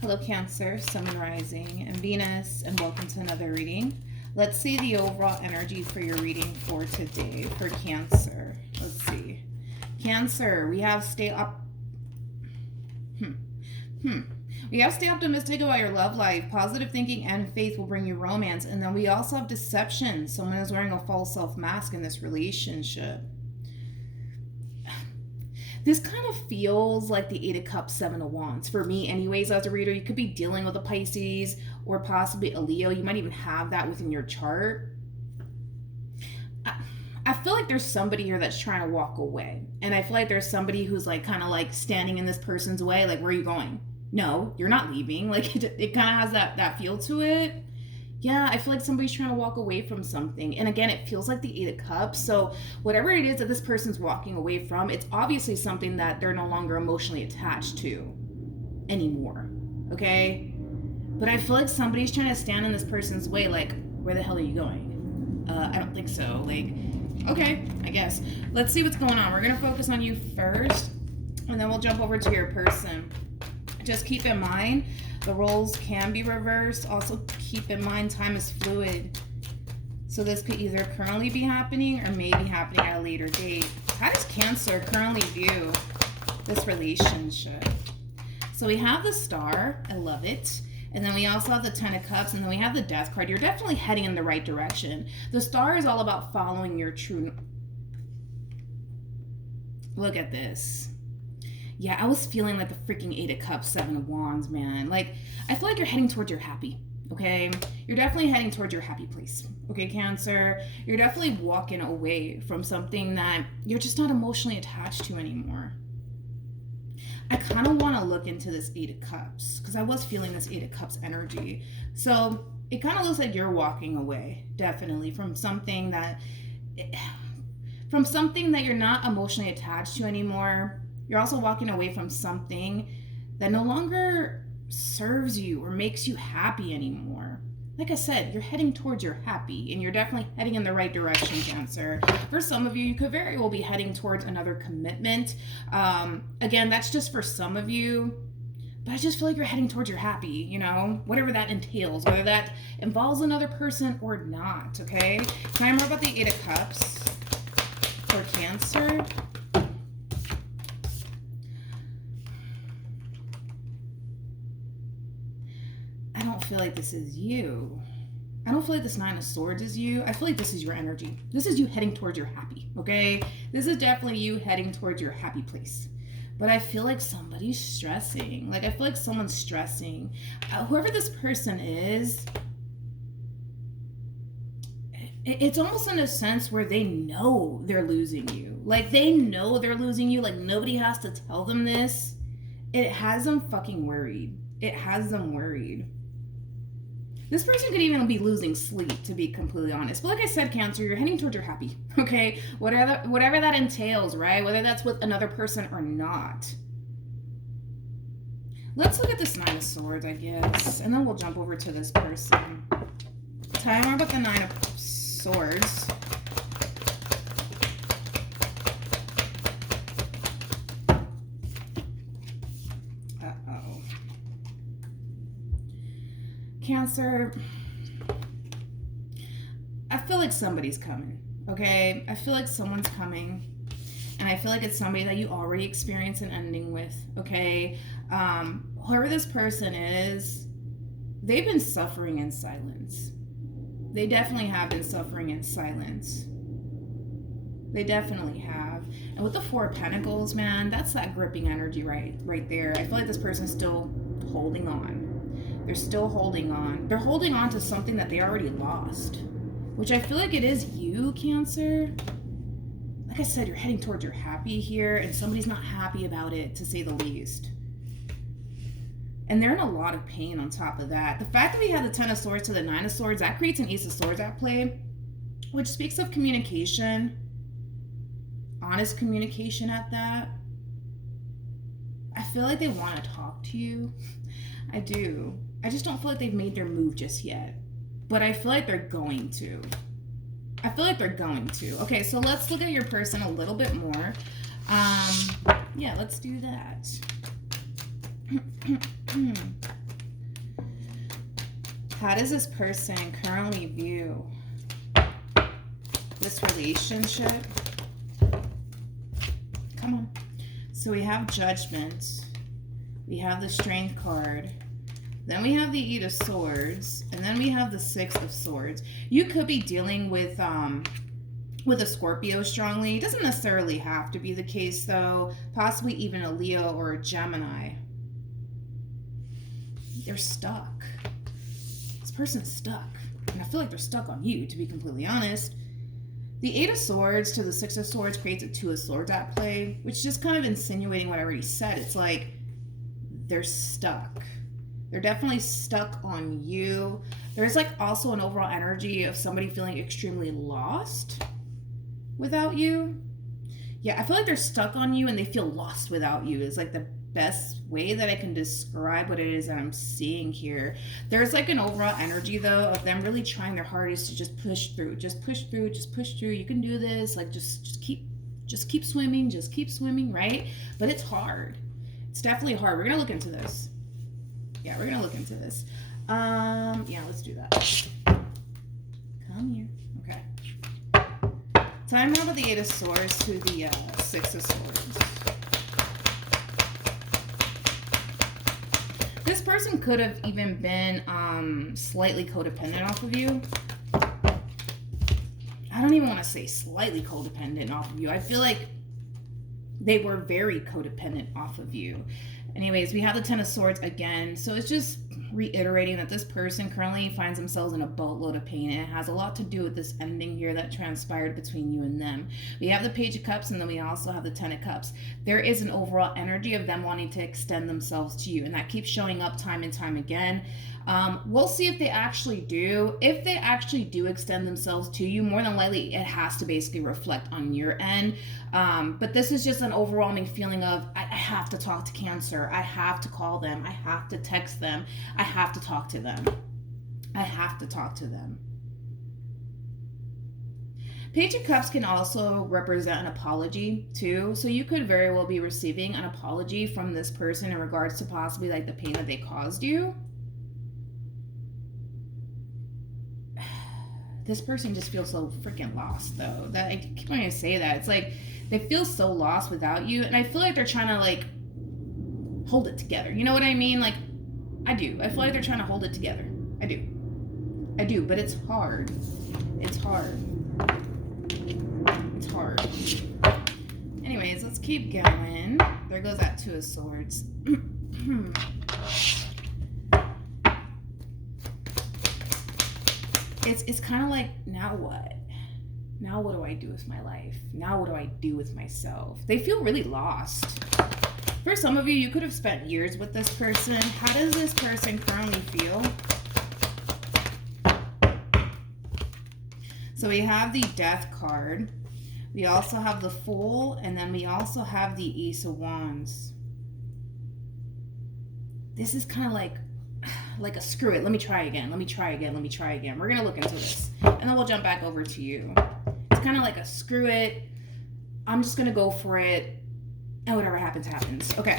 Hello Cancer, Sun and Rising, and Venus, and welcome to another reading. Let's see the overall energy for your reading for today for Cancer. Let's see. Cancer, we have stay optimistic about your love life. Positive thinking and faith will bring you romance. And then we also have deception. Someone is wearing a false self mask in this relationship. This kind of feels like the Eight of Cups, Seven of Wands. For me, anyways, as a reader, you could be dealing with a Pisces or possibly a Leo. You might even have that within your chart. I feel like there's somebody here that's trying to walk away. And I feel like there's somebody who's like kind of like standing in this person's way. Like, where are you going? No, you're not leaving. Like, it kind of has that feel to it. Yeah, I feel like somebody's trying to walk away from something. And again, it feels like the Eight of Cups. So whatever it is that this person's walking away from, it's obviously something that they're no longer emotionally attached to anymore. Okay? But I feel like somebody's trying to stand in this person's way. Like, where the hell are you going? I don't think so. Like, okay, I guess. Let's see what's going on. We're going to focus on you first, and then we'll jump over to your person. Just keep in mind, the roles can be reversed. Also, keep in mind, time is fluid. So this could either currently be happening or maybe happening at a later date. How does Cancer currently view this relationship? So we have the Star. I love it. And then we also have the Ten of Cups. And then we have the Death card. You're definitely heading in the right direction. The Star is all about following your true... Look at this. Yeah, I was feeling like the freaking Eight of Cups, Seven of Wands, man. Like, I feel like you're heading towards your happy, okay? You're definitely heading towards your happy place, okay, Cancer? You're definitely walking away from something that you're just not emotionally attached to anymore. I kind of want to look into this Eight of Cups because I was feeling this Eight of Cups energy. So it kind of looks like you're walking away, definitely, from something that you're not emotionally attached to anymore. You're also walking away from something that no longer serves you or makes you happy anymore. Like I said, you're heading towards your happy, and you're definitely heading in the right direction, Cancer. For some of you, you could very well be heading towards another commitment. Again, that's just for some of you, but I just feel like you're heading towards your happy, you know, whatever that entails, whether that involves another person or not, okay? Can I remember about the Eight of Cups for Cancer? I don't feel like this is you. I don't feel like this Nine of Swords is you. I feel like this is your energy. This is you heading towards your happy, okay? This is definitely you heading towards your happy place. But I feel like somebody's stressing. Like, I feel like someone's stressing. Whoever this person is, it's almost in a sense where they know they're losing you. Like, they know they're losing you. Like, nobody has to tell them this. It has them fucking worried. It has them worried. This person could even be losing sleep, to be completely honest. But like I said, Cancer, you're heading towards your happy, okay? Whatever that entails, right? Whether that's with another person or not. Let's look at this Nine of Swords, I guess. And then we'll jump over to this person. Tell me more about the Nine of Swords. Cancer, I feel like somebody's coming, okay? I feel like someone's coming, and I feel like it's somebody that you already experienced an ending with, okay? Whoever this person is, they've been suffering in silence. They definitely have been suffering in silence. They definitely have. And with the Four of Pentacles, man, that's that gripping energy right there. I feel like this person's still holding on. They're still holding on. They're holding on to something that they already lost, which I feel like it is you, Cancer. Like I said, you're heading towards your happy here, and somebody's not happy about it, to say the least. And they're in a lot of pain on top of that. The fact that we had the Ten of Swords to the Nine of Swords, that creates an Ace of Swords at play, which speaks of communication, honest communication at that. I feel like they want to talk to you. I do. I just don't feel like they've made their move just yet. But I feel like they're going to. Okay, so let's look at your person a little bit more. Yeah, let's do that. How does this person currently view this relationship? Come on. So we have Judgment. We have the Strength card. Then we have the Eight of Swords. And then we have the Six of Swords. You could be dealing with a Scorpio strongly. It doesn't necessarily have to be the case, though. Possibly even a Leo or a Gemini. They're stuck. This person's stuck. And I feel like they're stuck on you, to be completely honest. The Eight of Swords to the Six of Swords creates a Two of Swords at play, which is just kind of insinuating what I already said. It's like they're stuck. They're definitely stuck on you. There's like also an overall energy of somebody feeling extremely lost without you. Yeah, I feel like they're stuck on you and they feel lost without you is like the best way that I can describe what it is that I'm seeing here. There's like an overall energy though of them really trying their hardest to just push through, just push through, just push through. You can do this, like just keep swimming, right? But it's hard. It's definitely hard. We're gonna look into this. Yeah, we're gonna look into this. Yeah, let's do that. Come here. Okay. Time over the Eight of Swords to the Six of Swords. This person could have even been slightly codependent off of you. I don't even want to say slightly codependent off of you. I feel like they were very codependent off of you. Anyways, we have the Ten of Swords again. So it's just reiterating that this person currently finds themselves in a boatload of pain. And it has a lot to do with this ending here that transpired between you and them. We have the Page of Cups and then we also have the Ten of Cups. There is an overall energy of them wanting to extend themselves to you. And that keeps showing up time and time again. We'll see if they actually do. If they actually do extend themselves to you, more than likely it has to basically reflect on your end. But this is just an overwhelming feeling of, I have to talk to Cancer. I have to call them. I have to text them. I have to talk to them. I have to talk to them. Page of Cups can also represent an apology too. So you could very well be receiving an apology from this person in regards to possibly like the pain that they caused you. This person just feels so freaking lost though. That I keep wanting to say that. It's like they feel so lost without you. And I feel like they're trying to like hold it together. You know what I mean? Like I do. I feel like they're trying to hold it together. I do, but it's hard. It's hard. It's hard. Anyways, let's keep going. There goes that Two of Swords. It's kind of like, now what? Now what do I do with my life? Now what do I do with myself? They feel really lost. For some of you, you could have spent years with this person. How does this person currently feel? So we have the Death card. We also have the Fool, and then we also have the Ace of Wands. This is kind of like a screw it, let me try again. We're gonna look into this and then we'll jump back over to you. It's kind of like a screw it, I'm just gonna go for it and whatever happens happens. Okay,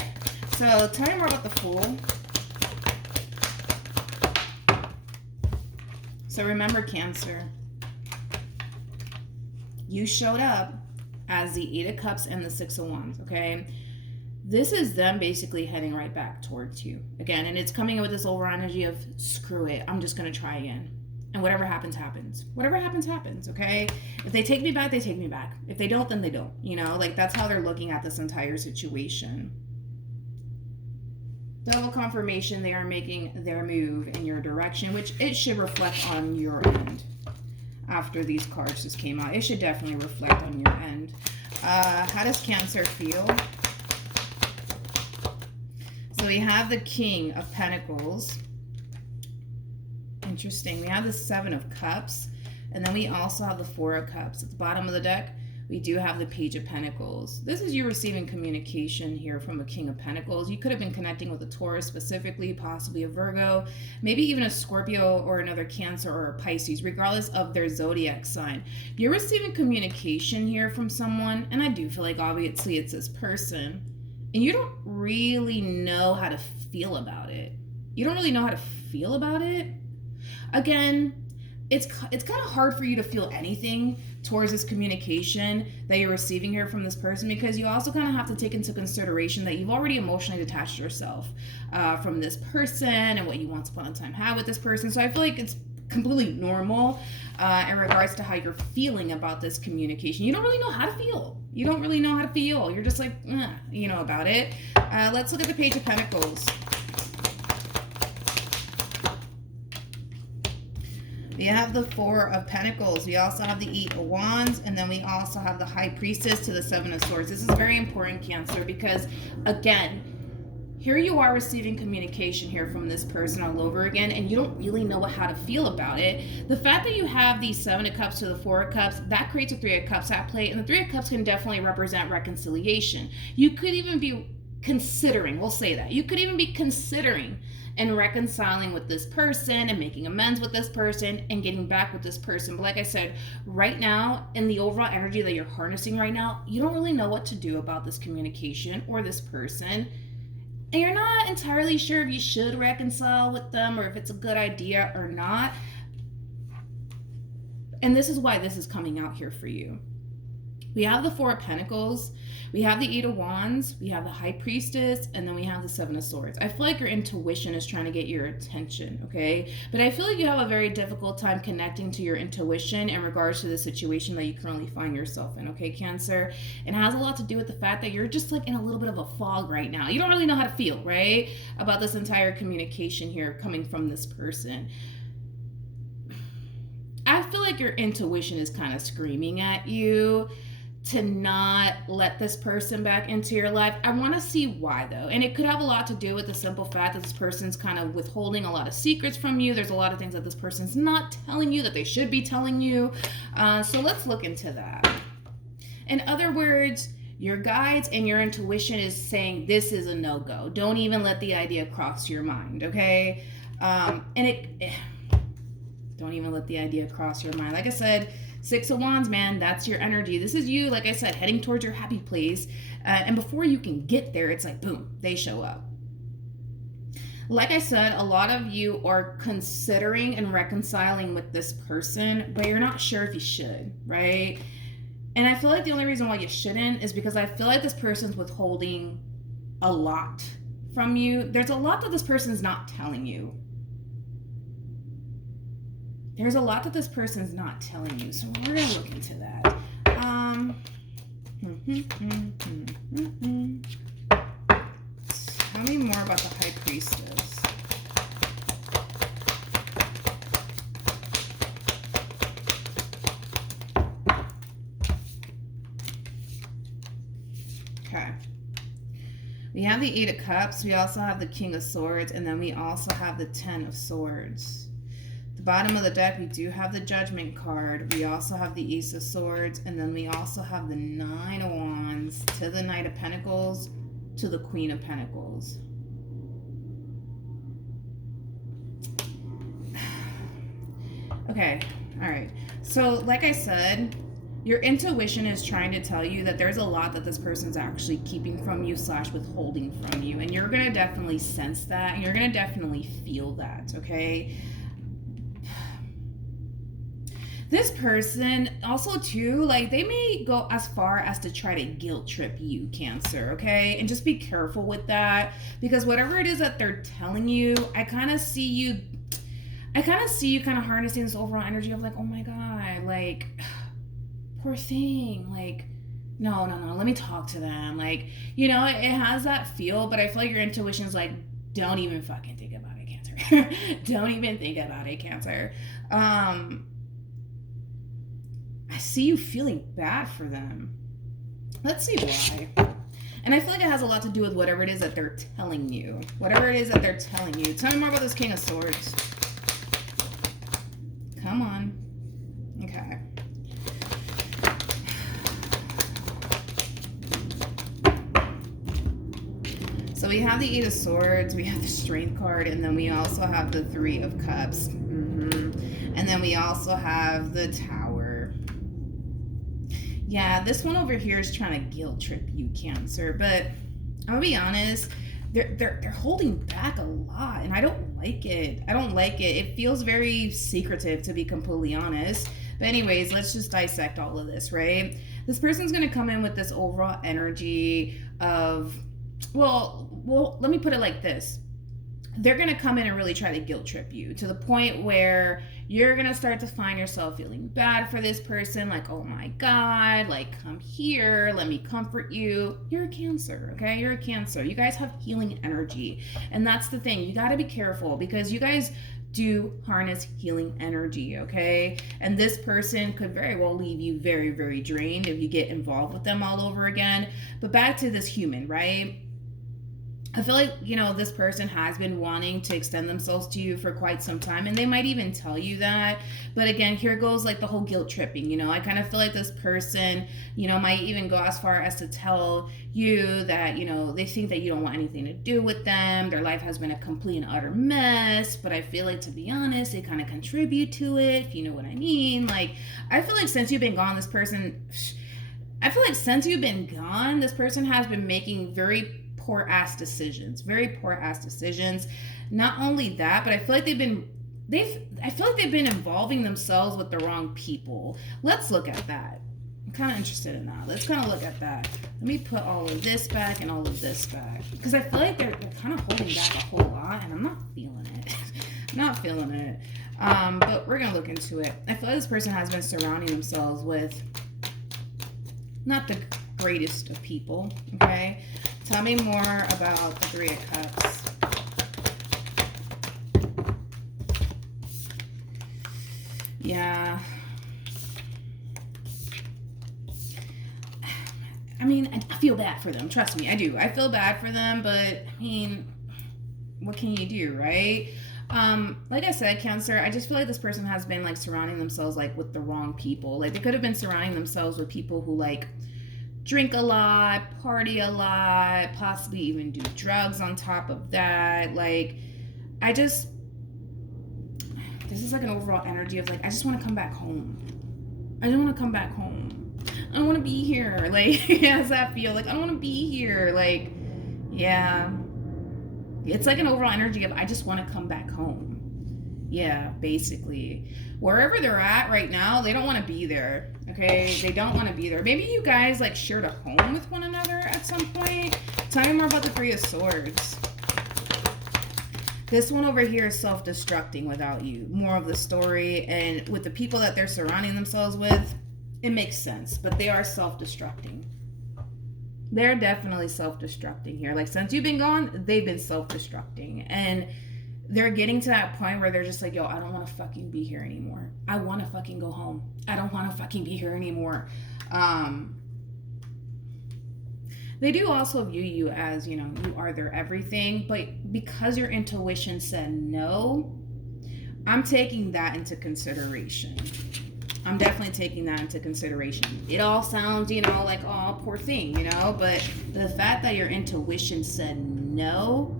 so tell me more about the Fool. So remember, Cancer, you showed up as the Eight of Cups and the Six of Wands. Okay, this is them basically heading right back towards you again, and it's coming in with this overall energy of screw it, I'm just gonna try again, and whatever happens happens. Whatever happens happens. Okay, if they take me back, they take me back. If they don't, then they don't. You know, like that's how they're looking at this entire situation. Double confirmation, they are making their move in your direction, which it should reflect on your end. After these cards just came out, it should definitely reflect on your end. How does Cancer feel? So we have the King of Pentacles. Interesting. We have the Seven of Cups. And then we also have the Four of Cups. At the bottom of the deck, we do have the Page of Pentacles. This is you receiving communication here from a King of Pentacles. You could have been connecting with a Taurus specifically, possibly a Virgo, maybe even a Scorpio or another Cancer or a Pisces, regardless of their zodiac sign. You're receiving communication here from someone, and I do feel like obviously it's this person, and you don't really know how to feel about it. You don't really know how to feel about it. Again, it's kind of hard for you to feel anything towards this communication that you're receiving here from this person, because you also kind of have to take into consideration that you've already emotionally detached yourself from this person and what you once upon a time had with this person. So I feel like it's completely normal in regards to how you're feeling about this communication. You don't really know how to feel. You don't really know how to feel. You're just like, about it. Let's look at the Page of Pentacles. We have the Four of Pentacles. We also have the Eight of Wands. And then we also have the High Priestess to the Seven of Swords. This is very important, Cancer, because, again, here you are receiving communication here from this person all over again, and you don't really know how to feel about it. The fact that you have the Seven of Cups to the Four of Cups, that creates a Three of Cups at play, and the Three of Cups can definitely represent reconciliation. You could even be considering, we'll say that, you could even be considering and reconciling with this person and making amends with this person and getting back with this person. But like I said, right now, in the overall energy that you're harnessing right now, you don't really know what to do about this communication or this person. And you're not entirely sure if you should reconcile with them or if it's a good idea or not. And this is why this is coming out here for you. We have the Four of Pentacles, we have the Eight of Wands, we have the High Priestess, and then we have the Seven of Swords. I feel like your intuition is trying to get your attention, okay? But I feel like you have a very difficult time connecting to your intuition in regards to the situation that you currently find yourself in, okay, Cancer? And it has a lot to do with the fact that you're just like in a little bit of a fog right now. You don't really know how to feel, right? About this entire communication here coming from this person. I feel like your intuition is kind of screaming at you to not let this person back into your life. I want to see why, though. And it could have a lot to do with the simple fact that this person's kind of withholding a lot of secrets from you. There's a lot of things that this person's not telling you that they should be telling you. So let's look into that. In other words, your guides and your intuition is saying this is a no-go. Don't even let the idea cross your mind, okay? Don't even let the idea cross your mind. Like I said, Six of Wands, man, that's your energy. This is you, like I said, heading towards your happy place. And before you can get there, it's like, boom, they show up. Like I said, a lot of you are considering and reconciling with this person, but you're not sure if you should, right? And I feel like the only reason why you shouldn't is because I feel like this person's withholding a lot from you. There's a lot that this person's not telling you. There's a lot that this person's not telling you, so we're going to look into that. Tell me more about the High Priestess. Okay. We have the Eight of Cups, we also have the King of Swords, and then we also have the Ten of Swords. The bottom of the deck, we do have the Judgment card. We also have the Ace of Swords, and then we also have the Nine of Wands to the Knight of Pentacles to the Queen of Pentacles. Okay, all right. So like I said, your intuition is trying to tell you that there's a lot that this person's actually keeping from you / withholding from you. And you're going to definitely sense that, and you're going to definitely feel that, okay? This person also too, like they may go as far as to try to guilt trip you, Cancer, okay? And just be careful with that, because whatever it is that they're telling you, I kind of see you kind of harnessing this overall energy of like, oh my God, like, poor thing, like, no, let me talk to them. Like, you know, it has that feel, but I feel like your intuition is like, don't even fucking think about it, Cancer. Don't even think about it, Cancer. I see you feeling bad for them. Let's see why. And I feel like it has a lot to do with whatever it is that they're telling you. Whatever it is that they're telling you. Tell me more about this King of Swords. Come on. Okay. So we have the Eight of Swords, we have the Strength card, and then we also have the Three of Cups. And then we also have the Tower. Yeah, this one over here is trying to guilt trip you, Cancer, but I'll be honest, they're holding back a lot, and I don't like it. I don't like it. It feels very secretive, to be completely honest. But anyways, let's just dissect all of this, right? This person's going to come in with this overall energy of, well, let me put it like this. They're going to come in and really try to guilt trip you to the point where you're going to start to find yourself feeling bad for this person. Like, oh my God, like, come here, let me comfort you. You're a Cancer, okay? You're a Cancer. You guys have healing energy. And that's the thing. You got to be careful because you guys do harness healing energy, okay? And this person could very well leave you very, very drained if you get involved with them all over again. But back to this human, right? I feel like, this person has been wanting to extend themselves to you for quite some time, and they might even tell you that. But again, here goes like the whole guilt tripping, I kind of feel like this person, might even go as far as to tell you that, they think that you don't want anything to do with them. Their life has been a complete and utter mess, but I feel like, to be honest, they kind of contribute to it, if you know what I mean. Like, I feel like since you've been gone, this person has been making very poor ass decisions. Not only that, but I feel like they've been involving themselves with the wrong people. Let's look at that. I'm kind of interested in that. Let's kind of look at that. Let me put all of this back and all of this back, because I feel like they're kind of holding back a whole lot, and I'm not feeling it. But we're gonna look into it. I feel like this person has been surrounding themselves with not the greatest of people. Okay, tell me more about the Three of Cups. Yeah. I mean, I feel bad for them. Trust me, I do. I feel bad for them, but I mean, what can you do, right? Like I said, Cancer, I just feel like this person has been like surrounding themselves like with the wrong people. Like, they could have been surrounding themselves with people who like drink a lot, party a lot, possibly even do drugs on top of that. Like, this is like an overall energy of like, I just want to come back home. I don't want to be here. Like, how does that feel? Like, I don't want to be here. Like, yeah. It's like an overall energy of I just want to come back home. Yeah, basically. Wherever they're at right now, they don't want to be there. Okay? They don't want to be there. Maybe you guys like shared a home with one another at some point. Tell me more about the Three of Swords. This one over here is self-destructing without you. More of the story, and with the people that they're surrounding themselves with, it makes sense, but they are self-destructing. They're definitely self-destructing here. Like, since you've been gone, they've been self-destructing. And they're getting to that point where they're just like, yo, I don't want to fucking be here anymore. I want to fucking go home. I don't want to fucking be here anymore. They do also view you as, you are their everything. But because your intuition said no, I'm taking that into consideration. I'm definitely taking that into consideration. It all sounds, like, oh, poor thing, but the fact that your intuition said no,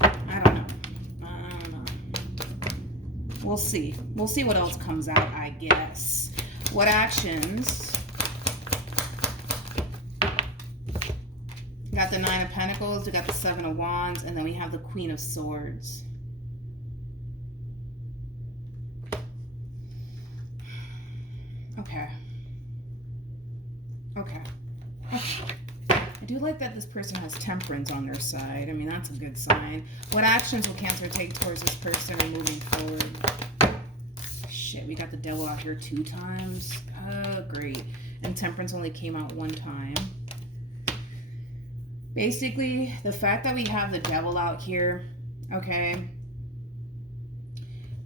I don't know. We'll see. We'll see what else comes out, I guess. What actions? We got the Nine of Pentacles, we got the Seven of Wands, and then we have the Queen of Swords. Okay. I do like that this person has Temperance on their side. I mean, that's a good sign. What actions will Cancer take towards this person moving forward? Shit, we got the Devil out here 2 times. Oh, great. And Temperance only came out 1 time. Basically, the fact that we have the Devil out here, okay,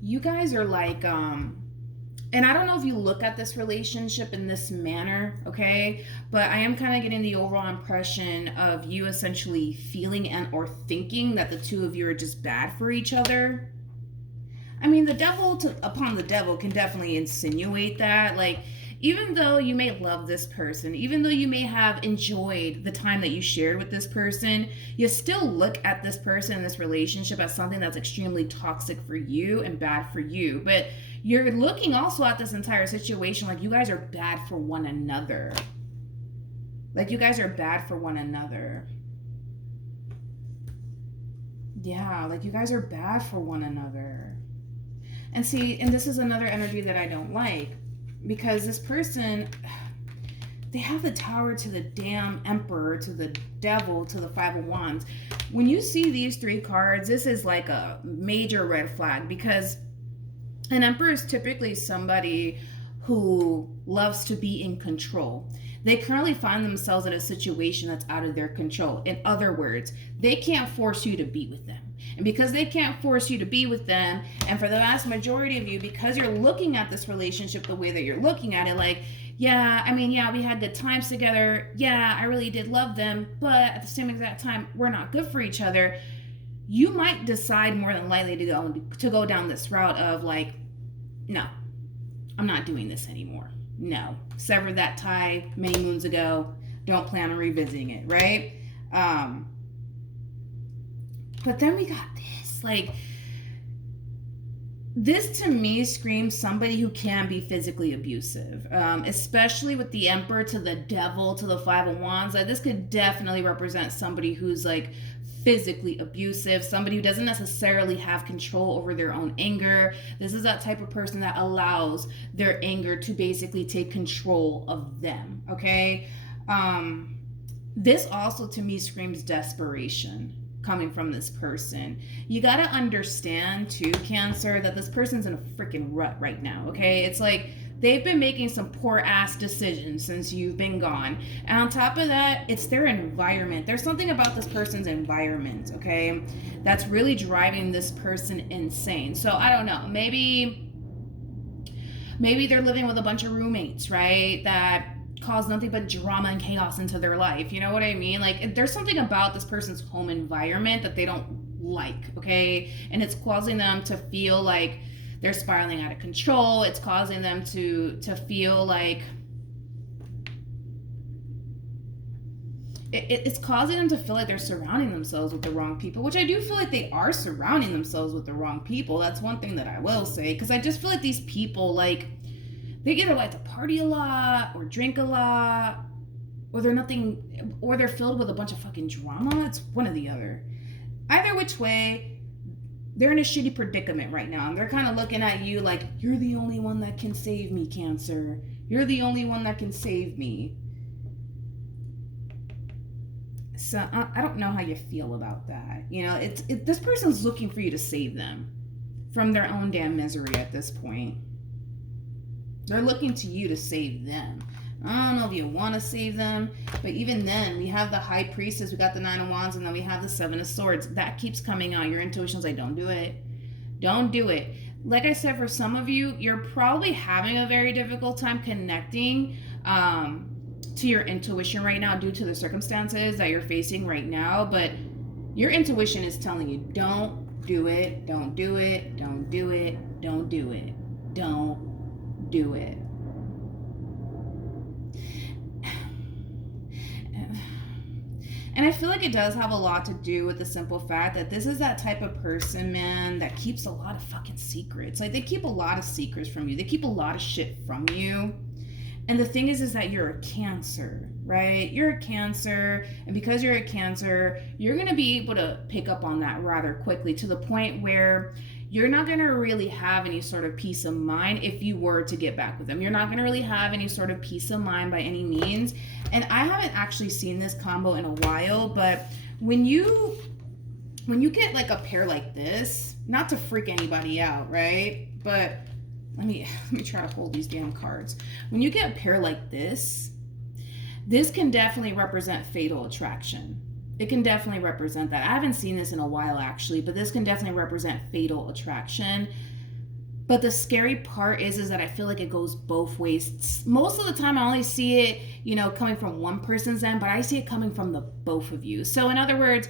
you guys are like, and I don't know if you look at this relationship in this manner, okay? But I am kind of getting the overall impression of you essentially feeling and or thinking that the two of you are just bad for each other. I mean, the devil upon the devil can definitely insinuate that. Like, even though you may love this person, even though you may have enjoyed the time that you shared with this person, you still look at this person in this relationship as something that's extremely toxic for you and bad for you. But you're looking also at this entire situation like you guys are bad for one another. Like, you guys are bad for one another. Yeah, like you guys are bad for one another. And see, and this is another energy that I don't like, because this person, they have the Tower to the damn Emperor, to the Devil, to the Five of Wands. When you see these three cards, this is like a major red flag, because an Emperor is typically somebody who loves to be in control. They currently find themselves in a situation that's out of their control. In other words, they can't force you to be with them. And because they can't force you to be with them, and for the vast majority of you, because you're looking at this relationship the way that you're looking at it, like, yeah, I mean, yeah, we had good times together. Yeah, I really did love them. But at the same exact time, we're not good for each other. You might decide more than likely to go down this route of like, no, I'm not doing this anymore. No, severed that tie many moons ago. Don't plan on revisiting it, right? But then we got this. Like, this to me screams somebody who can be physically abusive, especially with the Emperor to the Devil to the Five of Wands. Like, this could definitely represent somebody who's like physically abusive, somebody who doesn't necessarily have control over their own anger. This is that type of person that allows their anger to basically take control of them, okay? This also to me screams desperation coming from this person. You got to understand too, Cancer, that this person's in a freaking rut right now, okay? It's like they've been making some poor ass decisions since you've been gone. And on top of that, it's their environment. There's something about this person's environment, okay, that's really driving this person insane. So I don't know, maybe they're living with a bunch of roommates, right, that cause nothing but drama and chaos into their life. You know what I mean? Like, there's something about this person's home environment that they don't like, okay? And it's causing them to feel like they're spiraling out of control. It's causing them to feel like it's causing them to feel like they're surrounding themselves with the wrong people, which I do feel like they are surrounding themselves with the wrong people. That's one thing that I will say, because I just feel like these people, like, they either like to party a lot or drink a lot, or they're filled with a bunch of fucking drama. It's one or the other. Either which way, they're in a shitty predicament right now. And they're kind of looking at you like, you're the only one that can save me, Cancer. You're the only one that can save me. So I don't know how you feel about that. You know, this person's looking for you to save them from their own damn misery at this point. They're looking to you to save them. I don't know if you want to save them, but even then, we have the High Priestess, we got the Nine of Wands, and then we have the Seven of Swords. That keeps coming out. Your intuition's like, don't do it. Don't do it. Like I said, for some of you, you're probably having a very difficult time connecting to your intuition right now due to the circumstances that you're facing right now, but your intuition is telling you, don't do it, don't do it, don't do it, don't do it, don't do it. And I feel like it does have a lot to do with the simple fact that this is that type of person, man, that keeps a lot of fucking secrets. Like, they keep a lot of secrets from you. They keep a lot of shit from you. And the thing is that you're a Cancer, right? You're a Cancer, and because you're a Cancer, you're going to be able to pick up on that rather quickly, to the point where you're not going to really have any sort of peace of mind if you were to get back with them. You're not going to really have any sort of peace of mind by any means. And I haven't actually seen this combo in a while, but when you get like a pair like this, not to freak anybody out, right? But let me try to hold these damn cards. When you get a pair like this can definitely represent fatal attraction. It can definitely represent that. I haven't seen this in a while, actually, but this can definitely represent fatal attraction. But the scary part is that I feel like it goes both ways. Most of the time, I only see it, you know, coming from one person's end, but I see it coming from the both of you. So in other words,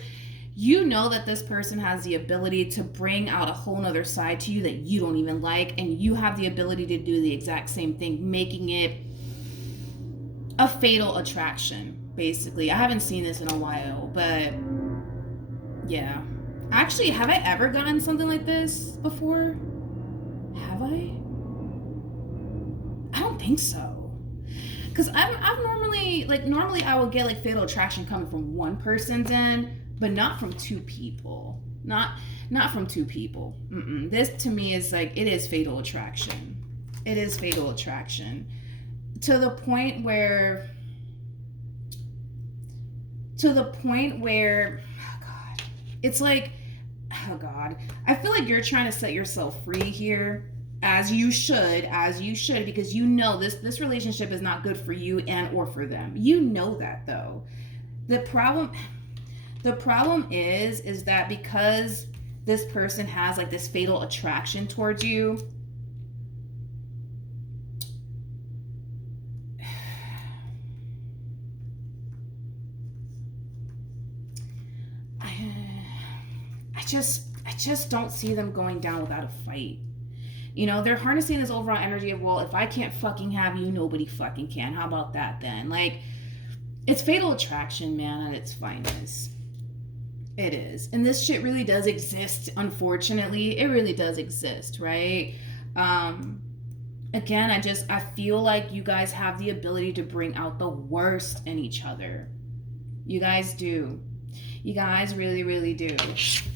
you know that this person has the ability to bring out a whole nother side to you that you don't even like, and you have the ability to do the exact same thing, making it a fatal attraction. Basically, I haven't seen this in a while, but yeah. Actually, have I ever gotten something like this before? Have I? I don't think so. Because I've normally I will get like fatal attraction coming from one person's end, but not from two people. Not from two people. This to me is like, it is fatal attraction. It is fatal attraction to the point where oh God, it's like, oh God, I feel like you're trying to set yourself free here, as you should, because you know this relationship is not good for you and or for them. You know that though. The problem is that because this person has like this fatal attraction towards you, I just don't see them going down without a fight. You know, they're harnessing this overall energy of, well, if I can't fucking have you, nobody fucking can. How about that then? Like, it's fatal attraction, man, at its finest. It is. And this shit really does exist, unfortunately. It really does exist, right? Again, I feel like you guys have the ability to bring out the worst in each other. You guys do. You guys really, really do.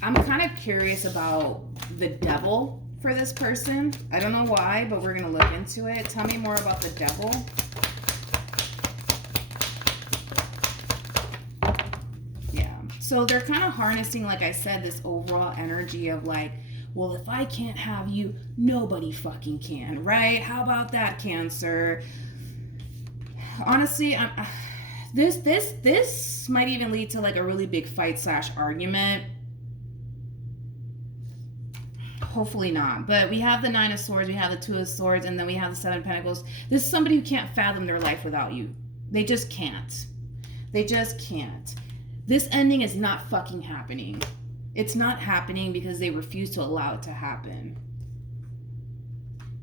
I'm kind of curious about the devil for this person. I don't know why, but we're going to look into it. Tell me more about the devil. Yeah. So they're kind of harnessing, like I said, this overall energy of like, well, if I can't have you, nobody fucking can, right? How about that, Cancer? Honestly, this might even lead to like a really big fight / argument. Hopefully not. But we have the 9 of Swords, we have the 2 of Swords, and then we have the 7 of Pentacles. This is somebody who can't fathom their life without you. They just can't. They just can't. This ending is not fucking happening. It's not happening because they refuse to allow it to happen.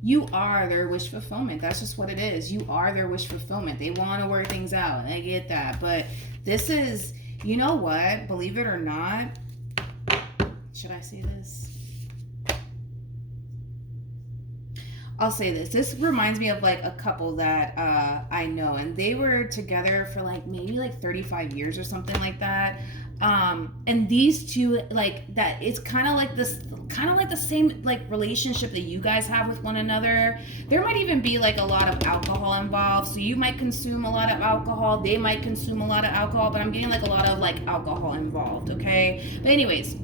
You are their wish fulfillment. That's just what it is. You are their wish fulfillment. They want to work things out. I get that. But this is, you know what? Believe it or not. Should I say this? I'll say this. This reminds me of like a couple that I know. And they were together for like maybe like 35 years or something like that. And these two, like that, it's kind of like the same like relationship that you guys have with one another. There might even be like a lot of alcohol involved. So you might consume a lot of alcohol. They might consume a lot of alcohol, but I'm getting like a lot of like alcohol involved. Okay. But anyways,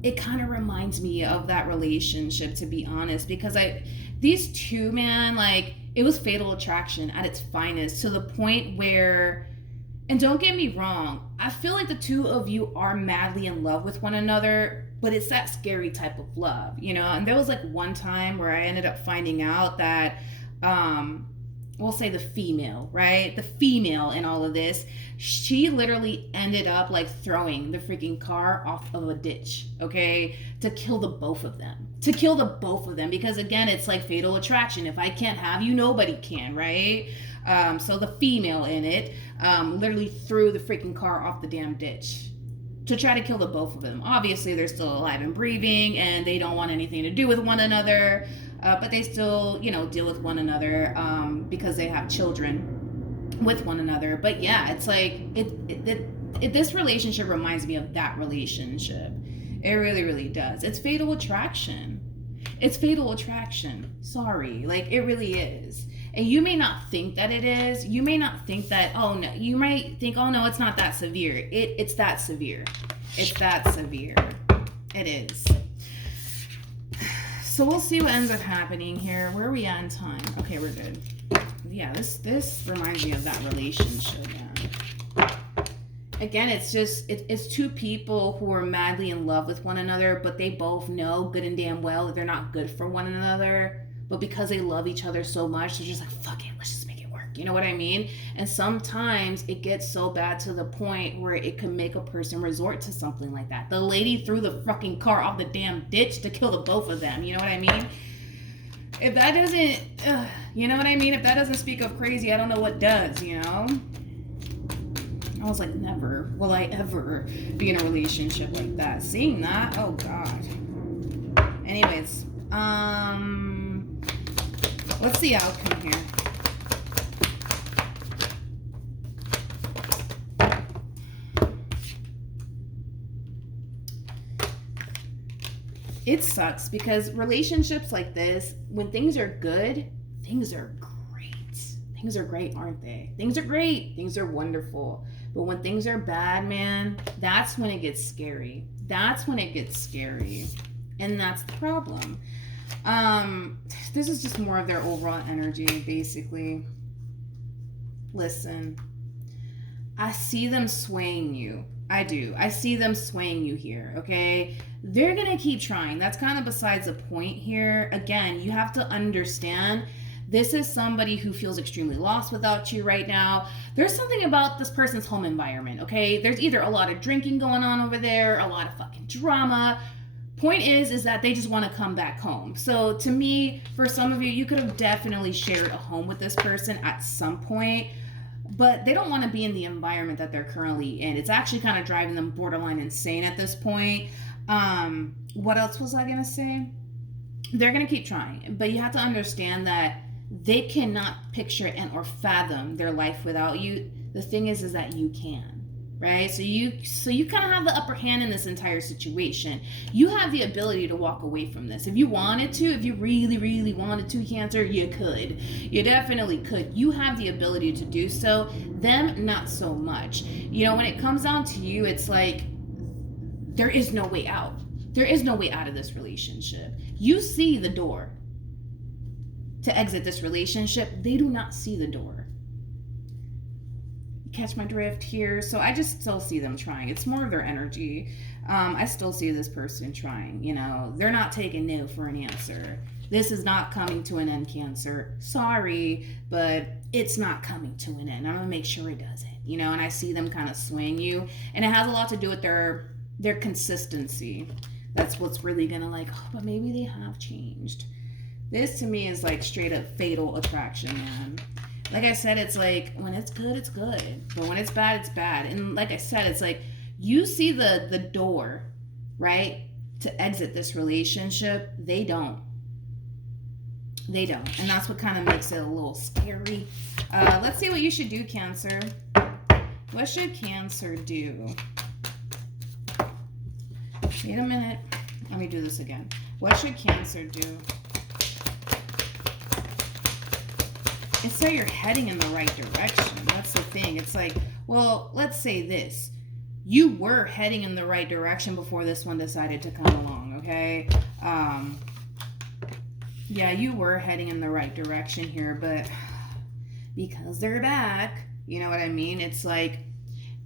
it kind of reminds me of that relationship, to be honest, because these two, man, like it was fatal attraction at its finest, to the point where, and don't get me wrong, I feel like the two of you are madly in love with one another, but it's that scary type of love, you know? And there was like one time where I ended up finding out that, we'll say the female, right? The female in all of this, she literally ended up like throwing the freaking car off of a ditch, okay? To kill the both of them. Because again, it's like fatal attraction. If I can't have you, nobody can, right? So the female in it literally threw the freaking car off the damn ditch to try to kill the both of them. Obviously, they're still alive and breathing, and they don't want anything to do with one another, but they still, you know, deal with one another because they have children with one another. But yeah, it's like this relationship reminds me of that relationship. It really, really does. It's fatal attraction. Sorry, like it really is. And you may not think that it is. You may not think that, oh no, you might think, oh no, it's not that severe. It's that severe. It is. So we'll see what ends up happening here. Where are we at in time? Okay, we're good. Yeah, this reminds me of that relationship, man. Again, it's just, it's two people who are madly in love with one another, but they both know good and damn well that they're not good for one another. But because they love each other so much, they're just like, fuck it, let's just make it work. You know what I mean? And sometimes it gets so bad to the point where it can make a person resort to something like that. The lady threw the fucking car off the damn ditch to kill the both of them. You know what I mean? If that doesn't, you know what I mean? If that doesn't speak of crazy, I don't know what does, you know? I was like, never will I ever be in a relationship like that. Seeing that, oh God. Anyways, what's the outcome here? It sucks because relationships like this, when things are good, things are great. Things are great, aren't they? Things are great. Things are wonderful. But when things are bad, man, that's when it gets scary. That's when it gets scary. And that's the problem. This is just more of their overall energy, basically. Listen, I see them swaying you. I do. I see them swaying you here, okay? They're going to keep trying. That's kind of besides the point here. Again, you have to understand this is somebody who feels extremely lost without you right now. There's something about this person's home environment, okay? There's either a lot of drinking going on over there, a lot of fucking drama. Point is that they just want to come back home. So to me, for some of you, you could have definitely shared a home with this person at some point, but they don't want to be in the environment that they're currently in. It's actually kind of driving them borderline insane at this point. What else was I going to say? They're going to keep trying, but you have to understand that they cannot picture and or fathom their life without you. The thing is that you can, right? So you kind of have the upper hand in this entire situation. You have the ability to walk away from this. If you wanted to, if you really, really wanted to, Cancer, you could. You definitely could. You have the ability to do so. Them, not so much. You know, when it comes down to you, it's like, there is no way out. There is no way out of this relationship. You see the door to exit this relationship. They do not see the door. Catch my drift here? So I just still see them trying. It's more of their energy. I still see this person trying. You know, they're not taking no for an answer. This is not coming to an end, Cancer. Sorry, but it's not coming to an end. I'm gonna make sure it doesn't. You know, and I see them kind of swaying you, and it has a lot to do with their consistency. That's what's really gonna like, oh, but maybe they have changed. This to me is like straight up fatal attraction, man. Like I said, it's like when it's good, it's good. But when it's bad, it's bad. And like I said, it's like you see the door, right, to exit this relationship. They don't. They don't. And that's what kind of makes it a little scary. Let's see what you should do, Cancer. What should Cancer do? Wait a minute. Let me do this again. What should Cancer do? It's that you're heading in the right direction. That's the thing. It's like, well, let's say this. You were heading in the right direction before this one decided to come along, okay? Yeah, you were heading in the right direction here, but because they're back, you know what I mean? It's like,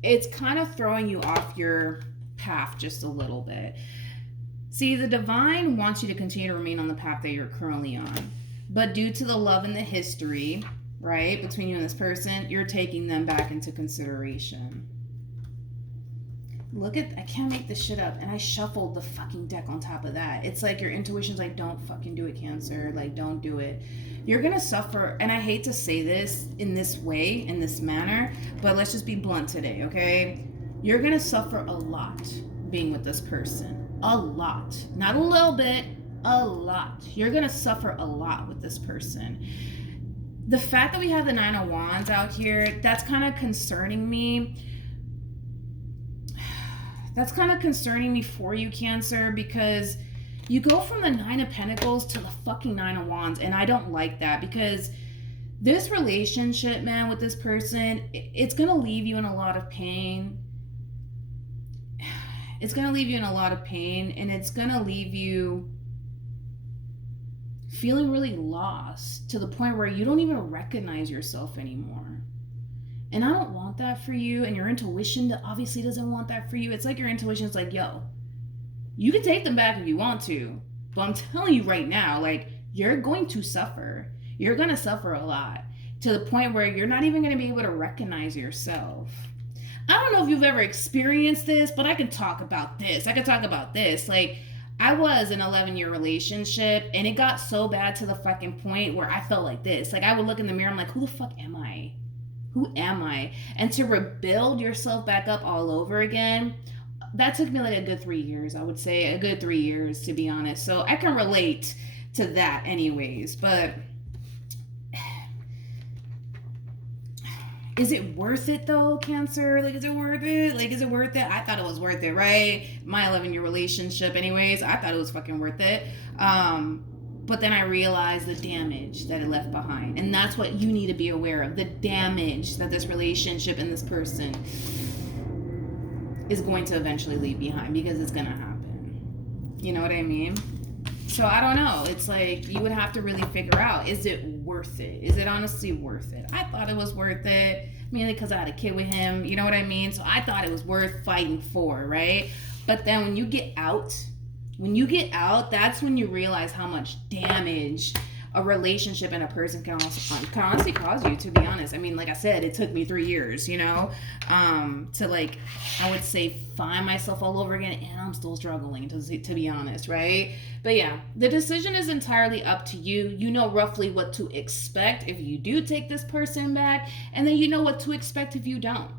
it's kind of throwing you off your path just a little bit. See, the divine wants you to continue to remain on the path that you're currently on. But due to the love and the history, right, between you and this person, you're taking them back into consideration. Look at, I can't make this shit up. And I shuffled the fucking deck on top of that. It's like your intuition's like, don't fucking do it, Cancer. Like, don't do it. You're going to suffer. And I hate to say this in this way, in this manner, but let's just be blunt today, okay? You're going to suffer a lot being with this person. A lot. Not a little bit. A lot. You're going to suffer a lot with this person. The fact that we have the Nine of Wands out here, that's kind of concerning me. That's kind of concerning me for you, Cancer, because you go from the Nine of Pentacles to the fucking Nine of Wands, and I don't like that because this relationship, man, with this person, it's going to leave you in a lot of pain. It's going to leave you in a lot of pain, and it's going to leave you feeling really lost to the point where you don't even recognize yourself anymore. And I don't want that for you, and your intuition obviously doesn't want that for you. It's like your intuition is like, yo, you can take them back if you want to, but I'm telling you right now, like, you're going to suffer. You're going to suffer a lot to the point where you're not even going to be able to recognize yourself. I don't know if you've ever experienced this, but I can talk about this. Like, I was in an 11-year relationship, and it got so bad to the fucking point where I felt like this. Like, I would look in the mirror, I'm like, who the fuck am I? Who am I? And to rebuild yourself back up all over again, that took me like a good 3 years, I would say. A good 3 years, to be honest. So I can relate to that anyways. But Is it worth it though, Cancer? Like, is it worth it? Like, is it worth it? I thought it was worth it, right? My 11-year relationship, anyways, I thought it was fucking worth it. But then I realized the damage that it left behind. And that's what you need to be aware of, the damage that this relationship and this person is going to eventually leave behind, because it's going to happen. You know what I mean? So I don't know. It's like you would have to really figure out, is it worth it? Is it honestly worth it? I thought it was worth it, mainly because I had a kid with him. You know what I mean? So I thought it was worth fighting for, right? But then when you get out, that's when you realize how much damage a relationship and a person can honestly cause you, to be honest. I mean, like I said, it took me 3 years, you know, to, like, I would say, find myself all over again, and I'm still struggling, to be honest, right? But yeah, the decision is entirely up to you. You know roughly what to expect if you do take this person back, and then you know what to expect if you don't.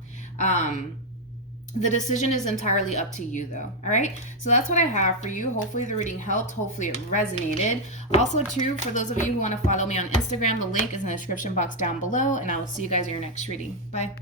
The decision is entirely up to you, though. All right, so that's what I have for you. Hopefully the reading helped. Hopefully it resonated. Also, too, for those of you who want to follow me on Instagram, the link is in the description box down below, and I will see you guys in your next reading. Bye.